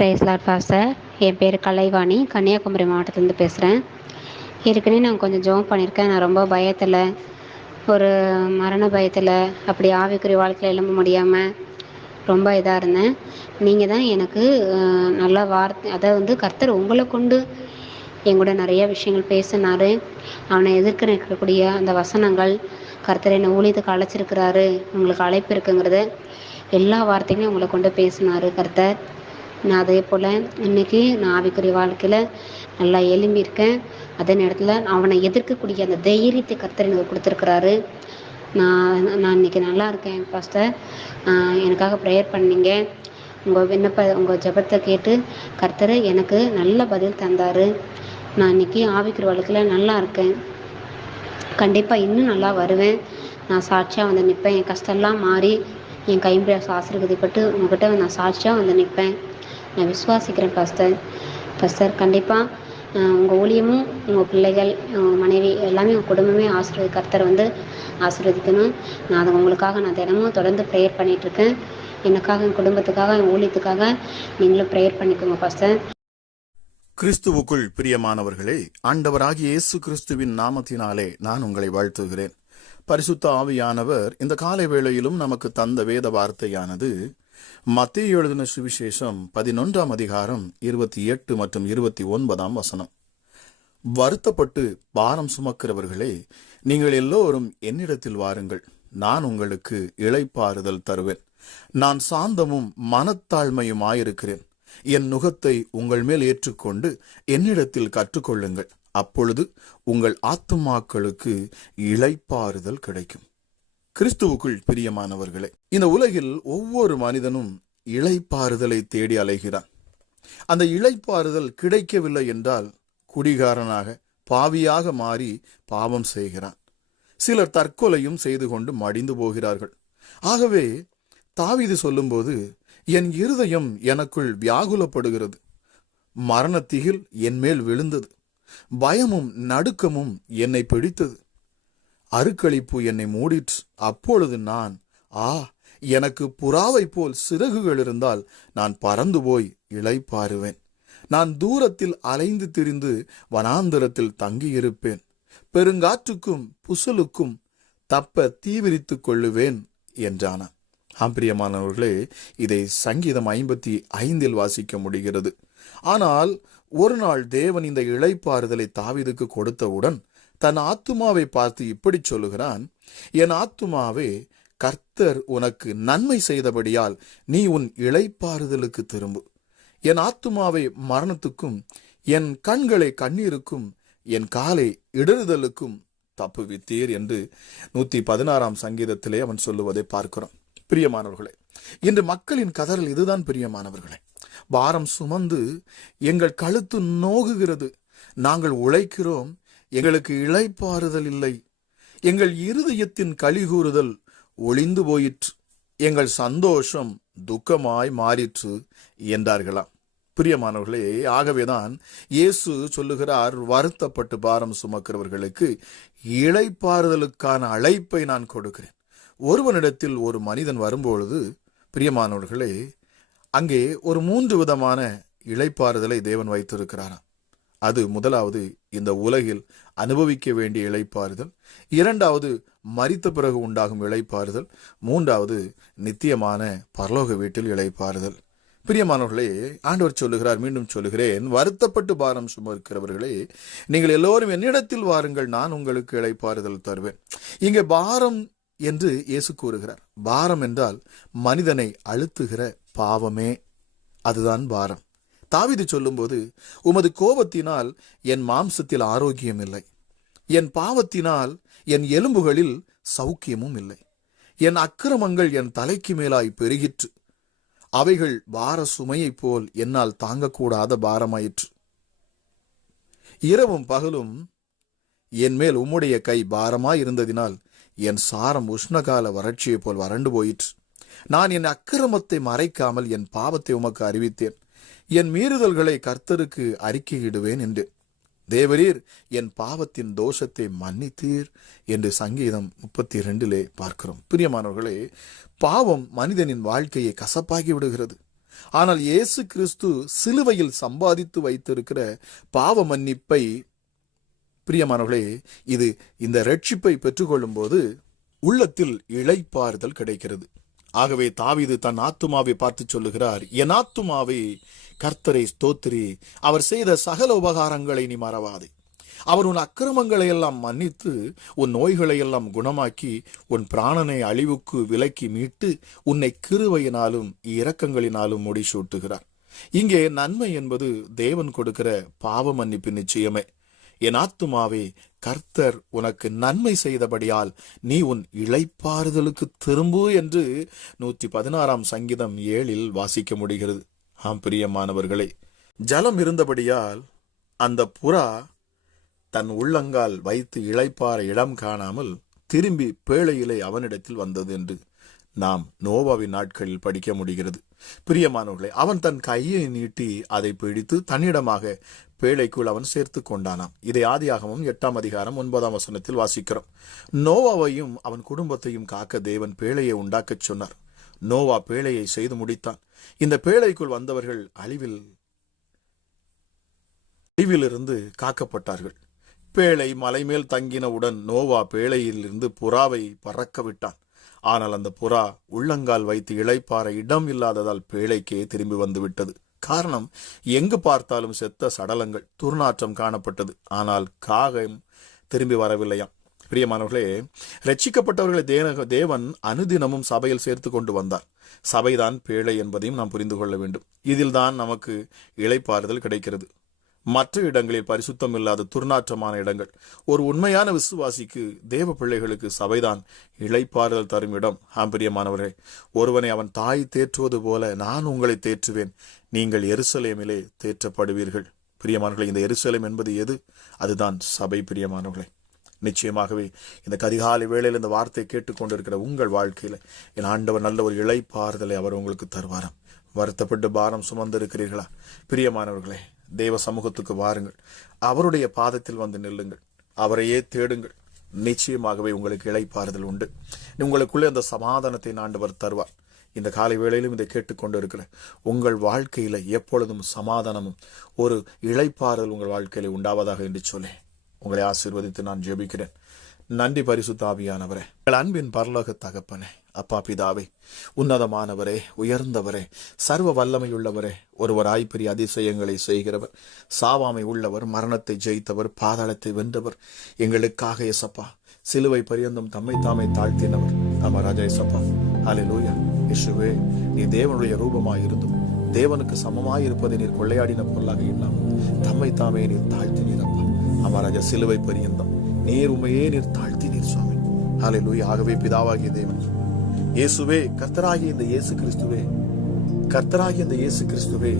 price lot pastor என் பேர் கலைவாணி கன்னியாகுமரி மாவட்டத்துலேருந்து பேசுகிறேன் ஏற்கனவே நான் கொஞ்சம் ஜோம் பண்ணியிருக்கேன் நான் ரொம்ப பயத்தில் ஒரு மரண பயத்தில் அப்படி ஆவிக்குறி வாழ்க்கையில் எழும்ப முடியாமல் ரொம்ப இதாக இருந்தேன் நீங்கள் தான் எனக்கு நல்ல வார்த்தை அதை வந்து கர்த்தர் உங்களை கொண்டு என் கூட நிறைய விஷயங்கள் பேசினார் அவனை எதிர்க்க நிற்கக்கூடிய அந்த வசனங்கள் கர்த்தர் என்னை ஊழியத்துக்கு அழைச்சிருக்கிறாரு உங்களுக்கு அழைப்பு இருக்குங்கிறத எல்லா வார்த்தையுமே உங்களை கொண்டு பேசினார் கர்த்தர் நான் அதே போல் இன்னைக்கு நான் ஆவிக்குரிய வாழ்க்கையில் நல்லா எழும்பியிருக்கேன் அதே நேரத்தில் அவனை எதிர்க்கக்கூடிய அந்த தைரியத்தை கர்த்தர் எனக்கு கொடுத்துருக்குறாரு நான் நான் இன்னைக்கு நல்லா இருக்கேன் பாஸ்டர் எனக்காக ப்ரேயர் பண்ணீங்க உங்கள் விண்ணப்ப உங்கள் ஜபத்தை கேட்டு கர்த்தர் எனக்கு நல்ல பதில் தந்தார் நான் இன்னைக்கு ஆவிக்குற வாழ்க்கையில் நல்லா இருக்கேன் கண்டிப்பாக இன்னும் நல்லா வருவேன் நான் சாட்சியாக வந்து நிற்பேன் என் கஷ்டம்லாம் மாறி என் கைம்பிராசு ஆசீர்வதிப்பட்டு உங்ககிட்ட நான் சாட்சியாக வந்து நிற்பேன் நான் விசுவாசிக்கிறேன் பாஸ்டர் பாஸ்டர் கண்டிப்பாக உங்கள் ஊழியமும் உங்கள் பிள்ளைகள் மனைவி எல்லாமே உங்கள் குடும்பமே ஆசிர்வதி கர்த்தர் வந்து ஆசீர்வதிக்கணும் நான் அதை உங்களுக்காக நான் தினமும் தொடர்ந்து ப்ரேயர் பண்ணிகிட்ருக்கேன் எனக்காக என் குடும்பத்துக்காக என் ஊழியத்துக்காக நீங்களும் ப்ரேயர் பண்ணிக்கோங்க பாஸ்டர் கிறிஸ்துவுக்குள் பிரியமானவர்களே ஆண்டவராகிய இயேசு கிறிஸ்துவின் நாமத்தினாலே நான் உங்களை வாழ்த்துகிறேன் பரிசுத்த ஆவியானவர் இந்த காலை வேளையிலும் நமக்கு தந்த வேத வார்த்தையானது மத்திய எழுதின சுவிசேஷம் பதினொன்றாம் அதிகாரம் இருபத்தி எட்டு மற்றும் இருபத்தி ஒன்பதாம் வசனம் வருத்தப்பட்டு பாரம் சுமக்கிறவர்களே நீங்கள் எல்லோரும் என்னிடத்தில் வாருங்கள் நான் உங்களுக்கு இழைப்பாறுதல் தருவேன் நான் சாந்தமும் மனத்தாழ்மையுமாயிருக்கிறேன் என் நுகத்தை உங்கள் மேல் ஏற்றுக்கொண்டு என்னிடத்தில் கற்றுக்கொள்ளுங்கள் அப்பொழுது உங்கள் ஆத்துமாக்களுக்கு இழைப்பாறுதல் கிடைக்கும் கிறிஸ்துவுக்குள் பிரியமானவர்களே இந்த உலகில் ஒவ்வொரு மனிதனும் இழைப்பாறுதலை தேடி அலைகிறான் அந்த இழைப்பாறுதல் கிடைக்கவில்லை என்றால் குடிகாரனாக பாவியாக மாறி பாவம் செய்கிறான் சிலர் தற்கொலையும் செய்து கொண்டு மடிந்து போகிறார்கள் ஆகவே தாவிது சொல்லும்போது என் இருதயம் எனக்குள் வியாகுலப்படுகிறது மரணத்திகில் என்மேல் விழுந்தது பயமும் நடுக்கமும் என்னை பிடித்தது அருக்களிப்பு என்னை மூடிற்று அப்பொழுது நான் ஆ எனக்கு புறாவை போல் சிறகுகள் இருந்தால் நான் பறந்து போய் இளைப்பாருவேன் நான் தூரத்தில் அலைந்து திரிந்து வனாந்தரத்தில் தங்கியிருப்பேன் பெருங்காற்றுக்கும் புசலுக்கும் தப்ப தீவிரித்துக் கொள்ளுவேன் என்றான ஆம்பிரியமானவர்களே இதை சங்கீதம் ஐம்பத்தி ஐந்தில் வாசிக்க முடிகிறது ஆனால் ஒரு நாள் தேவன் இந்த இழைப்பாறுதலை தாவிதுக்கு கொடுத்தவுடன் தன் ஆத்துமாவை பார்த்து இப்படி சொல்லுகிறான் என் ஆத்துமாவே கர்த்தர் உனக்கு நன்மை செய்தபடியால் நீ உன் இழைப்பாறுதலுக்கு திரும்பு என் ஆத்துமாவை மரணத்துக்கும் என் கண்களை கண்ணீருக்கும் என் காலை இடறுதலுக்கும் தப்புவித்தீர் என்று நூற்றி பதினாறாம் சங்கீதத்திலே அவன் சொல்லுவதை பார்க்கிறோம் பிரியமானவர்களே இன்று மக்களின் கதறல் இதுதான் பிரியமானவர்களே பாரம் சுமந்து எங்கள் கழுத்து நோகுகிறது நாங்கள் உழைக்கிறோம் எங்களுக்கு இழைப்பாறுதல் இல்லை எங்கள் இருதயத்தின் கலிகூறுதல் ஒளிந்து போயிற்று எங்கள் சந்தோஷம் துக்கமாய் மாறிற்று என்றார்களாம் பிரியமானவர்களே ஆகவேதான் இயேசு சொல்லுகிறார் வருத்தப்பட்டு பாரம் சுமக்கிறவர்களுக்கு இழைப்பாறுதலுக்கான அழைப்பை நான் கொடுக்கிறேன் ஒருவனிடத்தில் ஒரு மனிதன் வரும்பொழுது பிரியமானவர்களே அங்கே ஒரு மூன்று விதமான இழைப்பாறுதலை தேவன் வைத்திருக்கிறாராம் அது முதலாவது இந்த உலகில் அனுபவிக்க வேண்டிய இழைப்பாறுதல் இரண்டாவது மறித்த பிறகு உண்டாகும் இழைப்பாறுதல் மூன்றாவது நித்தியமான பரலோக வீட்டில் இழைப்பாறுதல் பிரியமானவர்களே ஆண்டவர் சொல்லுகிறார் மீண்டும் சொல்லுகிறேன் வருத்தப்பட்டு பாரம் சுமர்க்கிறவர்களே நீங்கள் எல்லோரும் என்னிடத்தில் வாருங்கள் நான் உங்களுக்கு இழைப்பாறுதல் தருவேன் இங்கே பாரம் என்று இயேசு கூறுகிறார் பாரம் என்றால் மனிதனை அழுத்துகிற பாவமே அதுதான் பாரம் தாவிது சொல்லும்போது உமது கோபத்தினால் என் மாம்சத்தில் ஆரோக்கியம் இல்லை என் பாவத்தினால் என் எலும்புகளில் சௌக்கியமும் இல்லை என் அக்கிரமங்கள் என் தலைக்கு மேலாய் பெருகிற்று அவைகள் பார சுமையைப் போல் என்னால் தாங்கக்கூடாத பாரமாயிற்று இரவும் பகலும் என் மேல் உம்முடைய கை பாரமாயிருந்ததினால் என் சாரம் உஷ்ணகால வறட்சியைப் போல் வறண்டு போயிற்று நான் என் அக்கிரமத்தை மறைக்காமல் என் பாவத்தை உமக்கு அறிவித்தேன் என் மீறுதல்களை கர்த்தருக்கு அறிக்கையிடுவேன் என்று தேவரீர் என் பாவத்தின் தோஷத்தை மன்னித்தீர் என்று சங்கீதம் முப்பத்தி ரெண்டிலே பார்க்கிறோம் பிரியமானவர்களே பாவம் மனிதனின் வாழ்க்கையை கசப்பாகி விடுகிறது ஆனால் இயேசு கிறிஸ்து சிலுவையில் சம்பாதித்து வைத்திருக்கிற பாவ மன்னிப்பை பிரியமானவர்களே இது இந்த ரட்சிப்பை பெற்றுக்கொள்ளும் போது உள்ளத்தில் இழைப்பாறுதல் கிடைக்கிறது ஆகவே தாவிது தன் ஆத்துமாவை பார்த்து சொல்லுகிறார் என் ஆத்துமாவை கர்த்தரை ஸ்தோத்திரி அவர் செய்த சகல உபகாரங்களை நீ மறவாது அவர் உன் அக்கிரமங்களை எல்லாம் மன்னித்து உன் நோய்களை எல்லாம் குணமாக்கி உன் பிராணனை அழிவுக்கு விலக்கி மீட்டு உன்னை கிருவையினாலும் இரக்கங்களினாலும் முடிசூட்டுகிறார் இங்கே நன்மை என்பது தேவன் கொடுக்கிற பாவ மன்னிப்பு நிச்சயமே என் ஆத்துமாவே கர்த்தர் உனக்கு நன்மை செய்தபடியால் நீ உன் இழைப்பாறுதலுக்கு திரும்பு என்று நூற்றி பதினாறாம் சங்கீதம் ஏழில் வாசிக்க முடிகிறது ஆம் பிரியமானவர்களே ஜலம் இருந்தபடியால் அந்த புறா தன் உள்ளங்கால் வைத்து இழைப்பார இடம் காணாமல் திரும்பி பேழையிலே அவனிடத்தில் வந்தது என்று நாம் நோவாவின் நாட்களில் படிக்க முடிகிறது பிரியமானவர்களை அவன் தன் கையை நீட்டி அதை பிடித்து தன்னிடமாக பேழைக்குள் அவன் சேர்த்து கொண்டானான் இதை ஆதியாகவும் எட்டாம் அதிகாரம் ஒன்பதாம் வசனத்தில் வாசிக்கிறோம் நோவாவையும் அவன் குடும்பத்தையும் காக்க தேவன் பேழையை உண்டாக்கச் சொன்னார் நோவா பேழையை செய்து முடித்தான் இந்த பேழைக்குள் வந்தவர்கள் அழிவில் அழிவிலிருந்து காக்கப்பட்டார்கள் பேழை மலைமேல் தங்கினவுடன் நோவா பேழையிலிருந்து புறாவை பறக்க விட்டான் ஆனால் அந்த புறா உள்ளங்கால் வைத்து இழைப்பார இடம் இல்லாததால் பேழைக்கே திரும்பி வந்துவிட்டது காரணம் எங்கு பார்த்தாலும் செத்த சடலங்கள் துர்நாற்றம் காணப்பட்டது ஆனால் காகம் திரும்பி வரவில்லையாம் பிரியமானவர்களே ரட்சிக்கப்பட்டவர்களை தேன தேவன் அனுதினமும் சபையில் சேர்த்து கொண்டு வந்தார் சபைதான் பேழை என்பதையும் நாம் புரிந்து கொள்ள வேண்டும் இதில்தான் நமக்கு இழைப்பாறுதல் கிடைக்கிறது மற்ற இடங்களில் பரிசுத்தம் இல்லாத துர்நாற்றமான இடங்கள் ஒரு உண்மையான விசுவாசிக்கு தேவ பிள்ளைகளுக்கு சபைதான் இழைப்பாறுதல் தரும் இடம் ஆம்பரியமானவர்கள் ஒருவனை அவன் தாய் தேற்றுவது போல நான் உங்களை தேற்றுவேன் நீங்கள் எருசலேமிலே தேற்றப்படுவீர்கள் பிரியமானவர்களே இந்த எருசலேம் என்பது எது அதுதான் சபை பிரியமானவர்களே நிச்சயமாகவே இந்த கதிகாலை வேளையில் இந்த வார்த்தையை கேட்டுக்கொண்டிருக்கிற உங்கள் வாழ்க்கையில் என் ஆண்டவர் நல்ல ஒரு இழைப்பாறுதலை அவர் உங்களுக்கு தருவாராம் வருத்தப்பட்டு பாரம் சுமந்திருக்கிறீர்களா பிரியமானவர்களே தேவ சமூகத்துக்கு வாருங்கள் அவருடைய பாதத்தில் வந்து நில்லுங்கள் அவரையே தேடுங்கள் நிச்சயமாகவே உங்களுக்கு இழைப்பாறுதல் உண்டு உங்களுக்குள்ளே அந்த சமாதானத்தை ஆண்டவர் தருவார் இந்த காலை வேளையிலும் இதை கேட்டுக்கொண்டு இருக்கிறேன் உங்கள் வாழ்க்கையில் எப்பொழுதும் சமாதானமும் ஒரு இழைப்பாறுதல் உங்கள் வாழ்க்கையில் உண்டாவதாக என்று சொல்லி உங்களை ஆசீர்வதித்து நான் ஜெபிக்கிறேன் நன்றி பரிசுத்தாபியானவரே உங்கள் அன்பின் பரலோக தகப்பனே அப்பா பிதாவே உன்னதமானவரே உயர்ந்தவரே சர்வ வல்லமையுள்ளவரே ஒருவராய் பெரிய அதிசயங்களை செய்கிறவர் சாவாமை உள்ளவர் மரணத்தை ஜெயித்தவர் பாதாளத்தை வென்றவர் எங்களுக்காக எசப்பா சிலுவை பரியந்தம் தம்மை தாமை தாழ்த்தினவர் நம்ம ராஜா எசப்பா அலை லூயா இஷுவே நீ தேவனுடைய ரூபமாயிருந்தும் தேவனுக்கு சமமாய் இருப்பதை நீர் கொள்ளையாடின பொருளாக இல்லாமல் தம்மை தாமே நீர் தாழ்த்தினீரப்பா அப்பா அமராஜா சிலுவை பரியந்தம் நீர் உமையே நீர் தாழ்த்தினீர் சுவாமி அலை லூயா ஆகவே பிதாவாகிய தேவன் இயேசுவே கர்த்தராகிய இந்த இயேசு கிறிஸ்துவே கர்த்தராகிய இந்த இயேசு கிறிஸ்துவே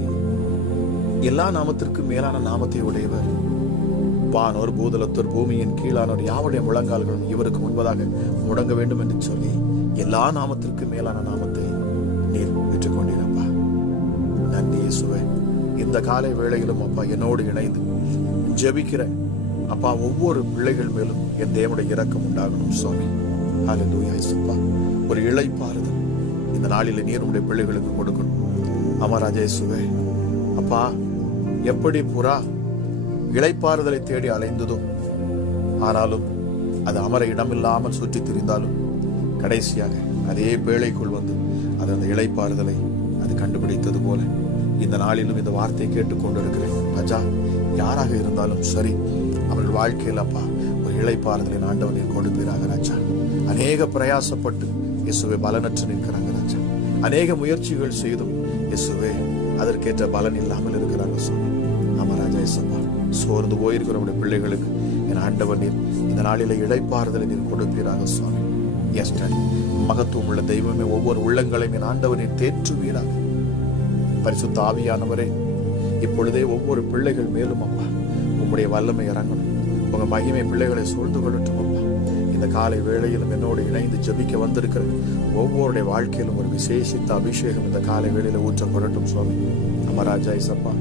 எல்லா நாமத்திற்கும் மேலான நாமத்தை உடையவர் வானோர் பூதலத்தோர் பூமியின் கீழானோர் யாவுடைய முழங்கால்களும் இவருக்கு முன்பதாக முடங்க வேண்டும் என்று சொல்லி எல்லா நாமத்திற்கும் மேலான நாமத்தை நீர் பெற்றுக்கொண்டிருப்பா நன்றி இயேசுவே இந்த காலை வேளையிலும் அப்பா என்னோடு இணைந்து ஜபிக்கிற அப்பா ஒவ்வொரு பிள்ளைகள் மேலும் என் தேவனுடைய இரக்கம் உண்டாகணும் சுவாமி ஒரு இழைப்பாறுதல் இந்த நாளில் நீர் உடைய பிள்ளைகளுக்கு கொடுக்கணும் ஆமா ராஜேசுவே அப்பா எப்படி புறா இழைப்பாறுதலை தேடி அலைந்ததோ ஆனாலும் அது அமர இடமில்லாமல் சுற்றி திரிந்தாலும் கடைசியாக அதே பேழைக்குள் வந்து அது அந்த இழைப்பாறுதலை அது கண்டுபிடித்தது போல இந்த நாளிலும் இந்த வார்த்தையை கேட்டுக்கொண்டிருக்கிறேன் அஜா யாராக இருந்தாலும் சரி அவர்கள் வாழ்க்கையில் அப்பா ஒரு இழைப்பாறுதலை ஆண்டவனை கொடுப்பீராக ராஜா அநேக பிரயாசப்பட்டு இயேசுவை பலனற்று நிற்கிறாங்க ராஜா அநேக முயற்சிகள் செய்தும் இயேசுவே அதற்கேற்ற பலன் இல்லாமல் இருக்கிறாங்க சுவாமி ஆமா ராஜா இசம்மா சோர்ந்து போயிருக்கிற நம்முடைய பிள்ளைகளுக்கு என் ஆண்டவர் நீர் இந்த நாளில இழைப்பாறுதலை நீர் கொடுப்பீராக சுவாமி மகத்துவம் உள்ள தெய்வமே ஒவ்வொரு உள்ளங்களையும் என் ஆண்டவரை தேற்றுவீராக பரிசுத்த ஆவியானவரே இப்பொழுதே ஒவ்வொரு பிள்ளைகள் மேலும் அப்பா உங்களுடைய வல்லமை இறங்கணும் உங்க மகிமை பிள்ளைகளை சூழ்ந்து கொள்ளட்டும் அப்பா இந்த காலை வேளையிலும் என்னோடு இணைந்து ஜபிக்க வந்திருக்கிறது ஒவ்வொருடைய வாழ்க்கையிலும் ஒரு விசேஷித்த அபிஷேகம் இந்த காலை வேளையில் ஊற்றப்படட்டும் சுவாமி அமராஜா ஐசப்பா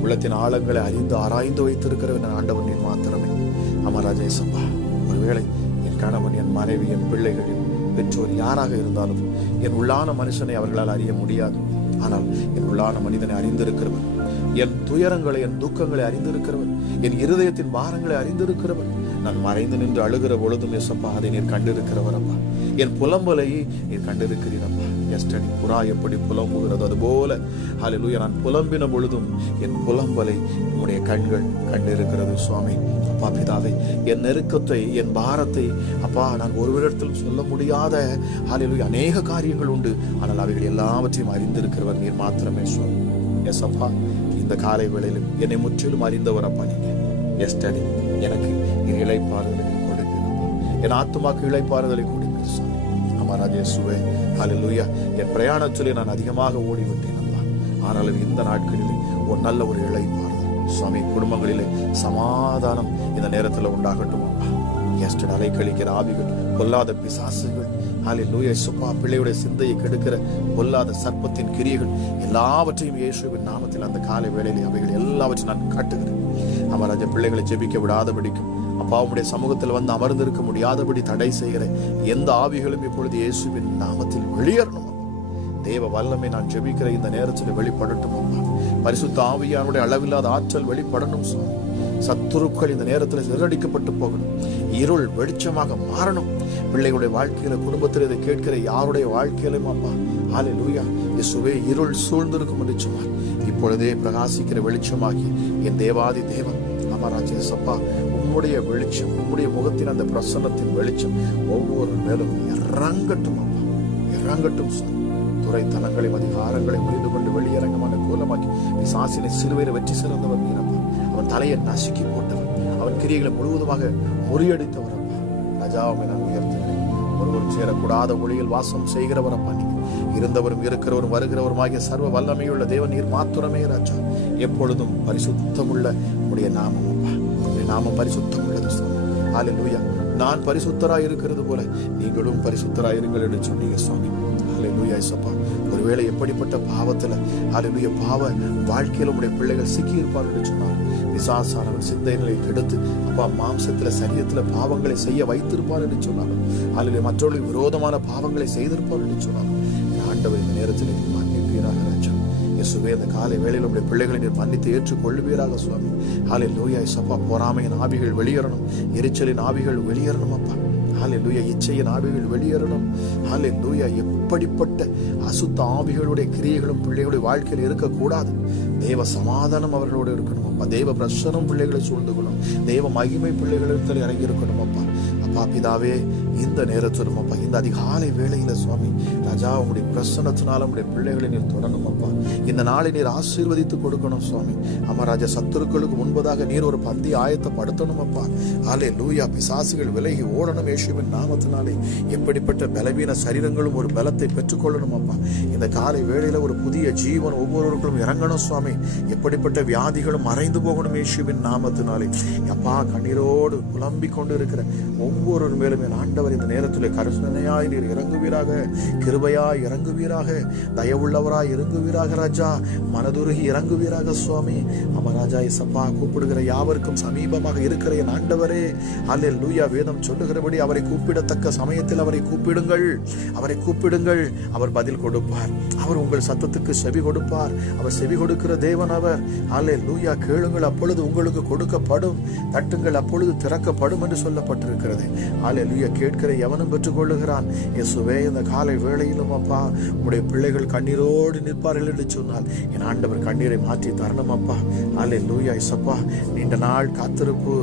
உள்ளத்தின் ஆழங்களை அறிந்து ஆராய்ந்து வைத்திருக்கிற ஆண்டவன் என் மாத்திரமே அமராஜா ஐசப்பா ஒருவேளை என் கணவன் என் மனைவி என் பிள்ளைகள் பெற்றோர் யாராக இருந்தாலும் என் உள்ளான மனுஷனை அவர்களால் அறிய முடியாது ஆனால் என் உள்ளான மனிதனை அறிந்திருக்கிறவன் என் துயரங்களை என் துக்கங்களை அறிந்திருக்கிறவன் என் இருதயத்தின் பாரங்களை அறிந்திருக்கிறவன் நான் மறைந்து நின்று அழுகிற பொழுதும் எசப்பா அதை நீர் கண்டிருக்கிறவரப்பா என் புலம்பலை நீர் கண்டிருக்கிறீரப்பா எஸ்டடி புறா எப்படி புலம்புகிறதோ அதுபோல அலிலூயா நான் புலம்பின பொழுதும் என் புலம்பலை உம்முடைய கண்கள் கண்டிருக்கிறது சுவாமி அப்பா பிதாவை என் நெருக்கத்தை என் பாரத்தை அப்பா நான் ஒருவரிடத்தில் சொல்ல முடியாத ஆலையில் அநேக காரியங்கள் உண்டு ஆனால் அவைகள் எல்லாவற்றையும் அறிந்திருக்கிறவர் நீர் மாத்திரமே சுவாமி எஸ் அப்பா இந்த காலை வேளையிலும் என்னை முற்றிலும் அறிந்தவர் அப்பா நீங்கள் எஸ்டடி எனக்கு இழைப்பாறுதலை கொடுக்கிறப்பா என் ஆத்மாக்கு இழைப்பாறுதலை கொடுக்கிறது சாமி அமராஜே ராஜேசுவே அலலூயா என் சொல்லி நான் அதிகமாக ஓடிவிட்டேன் அல்லா ஆனாலும் இந்த நாட்களில் ஒரு நல்ல ஒரு இழைப்பாறுதல் சுவாமி குடும்பங்களிலே சமாதானம் இந்த நேரத்தில் உண்டாகட்டும் எஸ்டட் அலைக்கழிக்கிற ஆவிகள் கொல்லாத பிசாசுகள் லூயா சுப்பா பிள்ளையுடைய சிந்தையை கெடுக்கிற பொல்லாத சர்ப்பத்தின் கிரியைகள் எல்லாவற்றையும் இயேசுவின் நாமத்தில் அந்த காலை வேளையில் அவைகள் எல்லாவற்றையும் நான் காட்டுகிறேன் அவர் அந்த பிள்ளைகளை ஜெபிக்க விடாதபடிக்கும் அப்பா உடைய சமூகத்தில் வந்து அமர்ந்திருக்க முடியாதபடி தடை செய்கிற எந்த ஆவிகளும் இப்பொழுது இயேசுவின் நாமத்தில் வெளியேறணும் தேவ வல்லமை நான் ஜெபிக்கிற இந்த நேரத்தில் வெளிப்படட்டும் பரிசுத்த ஆவியானுடைய அளவில்லாத ஆற்றல் வெளிப்படணும் சுவாமி சத்துருக்கள் இந்த நேரத்தில் சிதறடிக்கப்பட்டு போகணும் இருள் வெளிச்சமாக மாறணும் பிள்ளைகளுடைய வாழ்க்கையில குடும்பத்தில் இதை கேட்கிற யாருடைய வாழ்க்கையிலும் அப்பா ஆலை லூயா இயேசுவே இருள் சூழ்ந்திருக்கும் என்று இப்பொழுதே பிரகாசிக்கிற வெளிச்சமாகி என் தேவாதி தேவன் அமராஜ் சப்பா உம்முடைய வெளிச்சம் உம்முடைய முகத்தின் அந்த பிரசன்னத்தின் வெளிச்சம் ஒவ்வொரு மேலும் இறங்கட்டும் அப்பா இறங்கட்டும் சார் துறை தனங்களையும் அதிகாரங்களையும் புரிந்து கொண்டு வெளியரங்கமான கோலமாக்கி சாசினை சிலுவையில் வெற்றி சிறந்தவர் அவன் தலையை நசுக்கி போட்டவன் அவன் கிரியைகளை முழுவதுமாக முறியடித்தவர் அப்பா ராஜாவை நான் உயர்த்துகிறேன் ஒருவர் சேரக்கூடாத ஒளியில் வாசம் செய்கிறவர் நீ இருந்தவரும் இருக்கிறவரும் வருகிறவரும் ஆகிய சர்வ வல்லமையுள்ள தேவ நீர் மாத்திரமே ராஜா எப்பொழுதும் பரிசுத்தமுள்ள உடைய நாமம் அப்பா நாம பரிசுத்தம் உள்ளது சுவாமி ஆலை லூயா நான் பரிசுத்தராய் இருக்கிறது போல நீங்களும் பரிசுத்தராய் இருங்கள் என்று சொன்னீங்க சுவாமி அலையூயா இசப்பா ஒருவேளை எப்படிப்பட்ட பாவத்தில் அலையூய பாவ வாழ்க்கையில் உடைய பிள்ளைகள் சிக்கி இருப்பார்கள் என்று சொன்னார் பிசாசானவன் சிந்தைகளை எடுத்து அப்பா மாம்சத்தில் சரியத்தில் பாவங்களை செய்ய வைத்திருப்பார் என்று சொன்னாலும் அதில் மற்றவர்களுக்கு விரோதமான பாவங்களை செய்திருப்பார் என்று சொன்னாலும் ஆண்டவர் இந்த நேரத்தில் இயேசுவே அந்த காலை வேலையில் உடைய பிள்ளைகளை நீர் மன்னித்து ஏற்றுக்கொள்வீராக சுவாமி ஹாலே லூயா சப்பா பொறாமையின் ஆவிகள் வெளியேறணும் எரிச்சலின் ஆவிகள் வெளியேறணும் அப்பா ஹாலே லூயா இச்சையின் ஆவிகள் வெளியேறணும் ஹாலே லூயா இப்படிப்பட்ட அசுத்த ஆவிகளுடைய கிரியைகளும் பிள்ளைகளுடைய வாழ்க்கையில் இருக்கக்கூடாது தேவ சமாதானம் அவர்களோடு இருக்கணும் அப்பா தெய்வ பிரசனம் பிள்ளைகளை சூழ்ந்து கொள்ளும் தெய்வ மகிமை பிள்ளைகளிடத்தில் இறங்கி இருக்கணும் அப்பா அப்பா பிதாவே இந்த நேரத்திலும் அப்பா இந்த அதிகாலை வேளையில சுவாமி ராஜா உங்களுடைய பிரசனத்தினால உங்களுடைய பிள்ளைகளை நீர் தொடரணும் அப்பா இந்த நாளை நீர் ஆசீர்வதித்து கொடுக்கணும் சுவாமி அமராஜ சத்துருக்களுக்கு முன்பதாக நீர் ஒரு பந்தி ஆயத்தை படுத்தணும் அப்பா ஆலே லூயா பிசாசுகள் விலகி ஓடணும் ஏசுவின் நாமத்தினாலே எப்படிப்பட்ட பலவீன சரீரங்களும் ஒரு பல ஞானத்தை பெற்றுக்கொள்ளணும் அப்பா இந்த காலை வேளையில ஒரு புதிய ஜீவன் ஒவ்வொருவருக்கும் இறங்கணும் சுவாமி எப்படிப்பட்ட வியாதிகளும் மறைந்து போகணும் இயேசுவின் நாமத்தினாலே அப்பா கண்ணீரோடு புலம்பிக் கொண்டு இருக்கிற ஒவ்வொருவர் மேலும் என் ஆண்டவர் இந்த நேரத்தில் கருசனையாய் நீர் இறங்குவீராக கிருபையாய் இறங்குவீராக தயவுள்ளவராய் இறங்குவீராக ராஜா மனதுருகி இறங்குவீராக சுவாமி அமராஜா ராஜா இசப்பா கூப்பிடுகிற யாவருக்கும் சமீபமாக இருக்கிற என் ஆண்டவரே அல்ல லூயா வேதம் சொல்லுகிறபடி அவரை கூப்பிடத்தக்க சமயத்தில் அவரை கூப்பிடுங்கள் அவரை கூப்பிடுங்கள் கேளுங்கள் அவர் பதில் கொடுப்பார் அவர் உங்கள் சத்தத்துக்கு செவி கொடுப்பார் அவர் செவி கொடுக்கிற தேவன் அவர் ஆலே லூயா கேளுங்கள் அப்பொழுது உங்களுக்கு கொடுக்கப்படும் தட்டுங்கள் அப்பொழுது திறக்கப்படும் என்று சொல்லப்பட்டிருக்கிறது ஆலே லூயா கேட்கிற எவனும் பெற்றுக்கொள்ளுகிறான் இயேசுவே இந்த காலை வேளையிலும் அப்பா உங்களுடைய பிள்ளைகள் கண்ணீரோடு நிற்பார்கள் என்று சொன்னால் என் ஆண்டவர் கண்ணீரை மாற்றி தரணும் அப்பா ஆலே லூயா இசப்பா நீண்ட நாள் காத்திருப்பு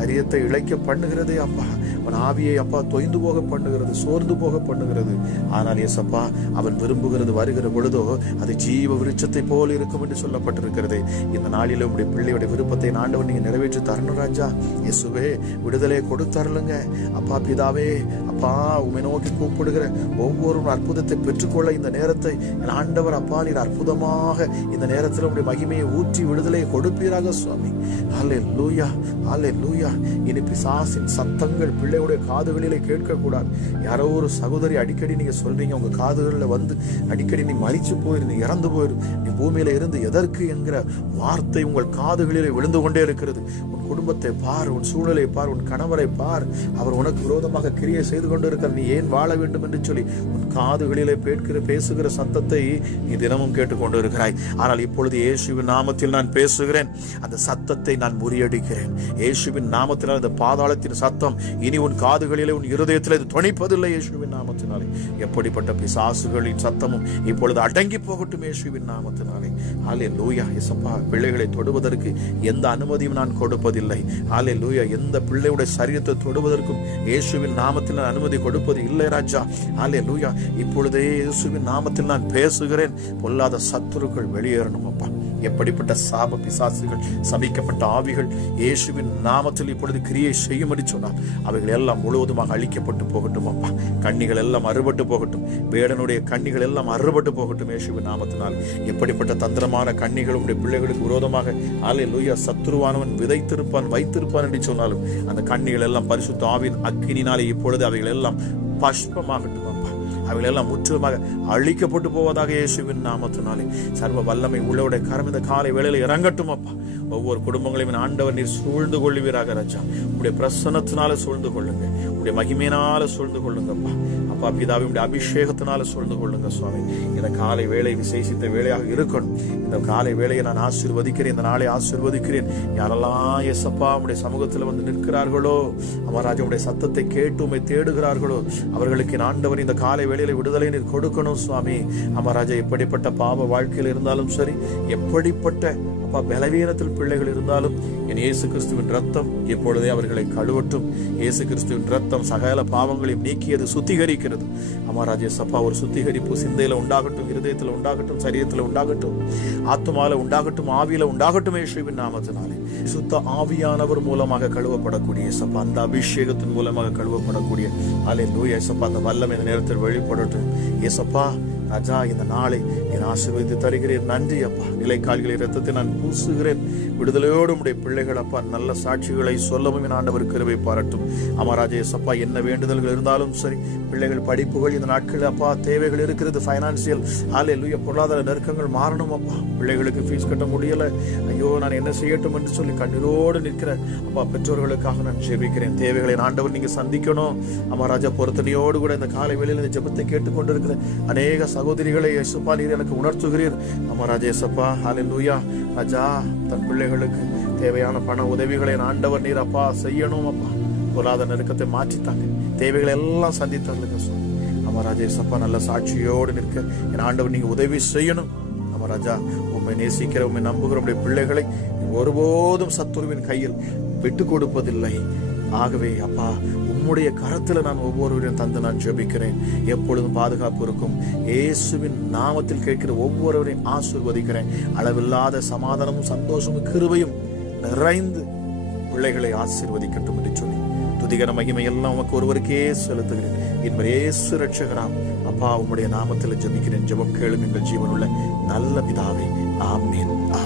சரியத்தை இழைக்க பண்ணுகிறதே அப்பா அவன் ஆவியை அப்பா தொய்ந்து போக பண்ணுகிறது சோர்ந்து போக பண்ணுகிறது ஆனால் அப்பா அவன் விரும்புகிறது வருகிற பொழுதோ அது ஜீவ விருட்சத்தை போல் இருக்கும் என்று சொல்லப்பட்டிருக்கிறது இந்த நாளில் உங்களுடைய பிள்ளையுடைய விருப்பத்தை நாண்டவன் நீங்கள் நிறைவேற்றி தரணும் ராஜா இயேசுவே விடுதலை கொடுத்தருளுங்க அப்பா பிதாவே அப்பா உமை நோக்கி கூப்பிடுகிற ஒவ்வொரு அற்புதத்தை பெற்றுக்கொள்ள இந்த நேரத்தை ஆண்டவர் அப்பா நீர் அற்புதமாக இந்த நேரத்தில் உங்களுடைய மகிமையை ஊற்றி விடுதலையை கொடுப்பீராக சுவாமி அல்லே லூயா அல்லே லூயா இனி பிசாசின் சத்தங்கள் பிள்ளை யாருடைய காதுகளிலே கேட்கக்கூடாது யாரோ ஒரு சகோதரி அடிக்கடி நீங்கள் சொல்கிறீங்க உங்கள் காதுகளில் வந்து அடிக்கடி நீ மறிச்சு போயிரு நீ இறந்து போயிரு நீ பூமியில் இருந்து எதற்கு என்கிற வார்த்தை உங்கள் காதுகளிலே விழுந்து கொண்டே இருக்கிறது உன் குடும்பத்தை பார் உன் சூழலை பார் உன் கணவரை பார் அவர் உனக்கு விரோதமாக கிரியை செய்து கொண்டு இருக்கிறார் நீ ஏன் வாழ வேண்டும் என்று சொல்லி உன் காதுகளிலே கேட்கிற பேசுகிற சத்தத்தை நீ தினமும் கேட்டுக்கொண்டு இருக்கிறாய் ஆனால் இப்பொழுது இயேசுவின் நாமத்தில் நான் பேசுகிறேன் அந்த சத்தத்தை நான் முறியடிக்கிறேன் இயேசுவின் நாமத்தினால் அந்த பாதாளத்தின் சத்தம் இனி உன் காதுகளிலே உன் இருதயத்தில் இது துணிப்பதில்லை இயேசுவின் நாமத்தினாலே எப்படிப்பட்ட பிசாசுகளின் சத்தமும் இப்பொழுது அடங்கி போகட்டும் இயேசுவின் நாமத்தினாலே ஆலே லூயா இசப்பா பிள்ளைகளை தொடுவதற்கு எந்த அனுமதியும் நான் கொடுப்பதில்லை ஆலே லூயா எந்த பிள்ளையுடைய சரீரத்தை தொடுவதற்கும் இயேசுவின் நாமத்தில் நான் அனுமதி கொடுப்பது இல்லை ராஜா ஆலே லூயா இப்பொழுதே இயேசுவின் நாமத்தில் நான் பேசுகிறேன் பொல்லாத சத்துருக்கள் வெளியேறணும் அப்பா எப்படிப்பட்ட சாப பிசாசுகள் சபிக்கப்பட்ட ஆவிகள் இயேசுவின் நாமத்தில் இப்பொழுது கிரியை செய்யும்படி சொன்னால் அவைகள் எல்லாம் முழுவதுமாக அழிக்கப்பட்டு போகட்டும் அப்பா கண்ணிகள் எல்லாம் அறுபட்டு போகட்டும் வேடனுடைய கண்ணிகள் எல்லாம் அறுபட்டு போகட்டும் இயேசுவின் நாமத்தினால் எப்படிப்பட்ட தந்திரமான கண்ணிகள் உடைய பிள்ளைகளுக்கு விரோதமாக அலை லூயா சத்ருவானவன் விதைத்திருப்பான் வைத்திருப்பான் என்று சொன்னாலும் அந்த கண்ணிகள் எல்லாம் பரிசுத்த ஆவின் அக்கினினாலே இப்பொழுது அவைகள் எல்லாம் பஷ்பமாகட்டும் அவைகளெல்லாம் முற்றிலுமாக அழிக்கப்பட்டு போவதாக இயேசுவின் நாமத்தினாலே சர்வ வல்லமை உள்ளவுடைய கரம் இந்த காலை வேளையில் இறங்கட்டும் அப்பா ஒவ்வொரு குடும்பங்களையும் ஆண்டவர் நீர் சூழ்ந்து கொள்வீராக ரஜா உடைய பிரசனத்தினால சூழ்ந்து கொள்ளுங்க உடைய மகிமையினால சூழ்ந்து கொள்ளுங்கப்பா அப்பா பிதாவை உடைய அபிஷேகத்தினால சூழ்ந்து கொள்ளுங்க சுவாமி இந்த காலை வேலை விசேஷித்த வேலையாக இருக்கணும் இந்த காலை வேலையை நான் ஆசீர்வதிக்கிறேன் இந்த நாளை ஆசீர்வதிக்கிறேன் யாரெல்லாம் எஸ்அப்பா உடைய சமூகத்தில் வந்து நிற்கிறார்களோ அவராஜ உடைய சத்தத்தை கேட்டு உண்மை தேடுகிறார்களோ அவர்களுக்கு ஆண்டவர் இந்த காலை வேலையில் விடுதலை நீர் கொடுக்கணும் சுவாமி அமராஜா எப்படிப்பட்ட பாவ வாழ்க்கையில் இருந்தாலும் சரி எப்படிப்பட்ட அப்பா பலவீனத்தில் பிள்ளைகள் இருந்தாலும் என் இயேசு கிறிஸ்துவின் ரத்தம் எப்பொழுதே அவர்களை கழுவட்டும் இயேசு கிறிஸ்துவின் ரத்தம் சகல பாவங்களையும் நீக்கியது சுத்திகரிக்கிறது அமராஜே சப்பா ஒரு சுத்திகரிப்பு சிந்தையில உண்டாகட்டும் இருதயத்தில் உண்டாகட்டும் சரீரத்தில் உண்டாகட்டும் ஆத்மாவில் உண்டாகட்டும் ஆவியில உண்டாகட்டும் இயேசுவின் நாமத்தினாலே சுத்த ஆவியானவர் மூலமாக கழுவப்படக்கூடிய சப்பா அந்த அபிஷேகத்தின் மூலமாக கழுவப்படக்கூடிய அலை லூயா சப்பா அந்த வல்லம் இந்த நேரத்தில் வெளிப்படட்டும் ஏசப்பா ராஜா இந்த நாளை என் ஆசீர்வதித்து தருகிறேன் நன்றி அப்பா நிலைக்கால்களை ரத்தத்தை நான் பூசுகிறேன் விடுதலையோடு உடைய பிள்ளைகள் அப்பா நல்ல சாட்சிகளை சொல்லவும் என் ஆண்டவர் கருவை பாராட்டும் அமராஜே சப்பா என்ன வேண்டுதல்கள் இருந்தாலும் சரி பிள்ளைகள் படிப்புகள் இந்த நாட்களில் அப்பா தேவைகள் இருக்கிறது ஃபைனான்சியல் ஆலே லூய பொருளாதார நெருக்கங்கள் மாறணும் அப்பா பிள்ளைகளுக்கு ஃபீஸ் கட்ட முடியலை ஐயோ நான் என்ன செய்யட்டும் என்று சொல்லி கண்ணீரோடு நிற்கிற அப்பா பெற்றோர்களுக்காக நான் ஜெபிக்கிறேன் தேவைகளை ஆண்டவர் நீங்கள் சந்திக்கணும் அம்மா ராஜா பொறுத்தனையோடு கூட இந்த காலை வெளியில் இந்த ஜபத்தை கேட்டுக்கொண்டிருக்கிற அநேக சகோதரிகளை யசுப்பா நீர் எனக்கு உணர்த்துகிறீர் அம்மா ராஜா யசப்பா ஹாலின் லூயா ராஜா தன் பிள்ளைகளுக்கு தேவையான பண உதவிகளை ஆண்டவர் நீர் அப்பா செய்யணும் அப்பா பொருளாதார நெருக்கத்தை மாற்றித்தாங்க தேவைகளை எல்லாம் சந்தித்தாங்க அம்மா ராஜா யசப்பா நல்ல சாட்சியோடு நிற்க என் ஆண்டவர் நீங்கள் உதவி செய்யணும் அம்மா ராஜா உண்மை நேசிக்கிற உண்மை நம்புகிற உடைய பிள்ளைகளை ஒருபோதும் சத்துருவின் கையில் விட்டு கொடுப்பதில்லை ஆகவே அப்பா உம்முடைய கரத்துல நான் ஒவ்வொருவரையும் தந்து நான் ஜெபிக்கிறேன் எப்பொழுதும் பாதுகாப்பு இருக்கும் இயேசுவின் நாமத்தில் கேட்கிற ஒவ்வொருவரையும் ஆசிர்வதிக்கிறேன் அளவில்லாத சமாதானமும் சந்தோஷமும் கிருபையும் நிறைந்து பிள்ளைகளை ஆசிர்வதிக்கட்டும் என்று சொல்லி துதிகர எல்லாம் உமக்கு ஒருவருக்கே செலுத்துகிறேன் என்பரே சுரட்சகராம் அப்பா உம்முடைய நாமத்தில் ஜபிக்கிறேன் ஜபம் கேளும் எங்கள் ஜீவனுள்ள நல்ல பிதாவை ஆமேன் ஆ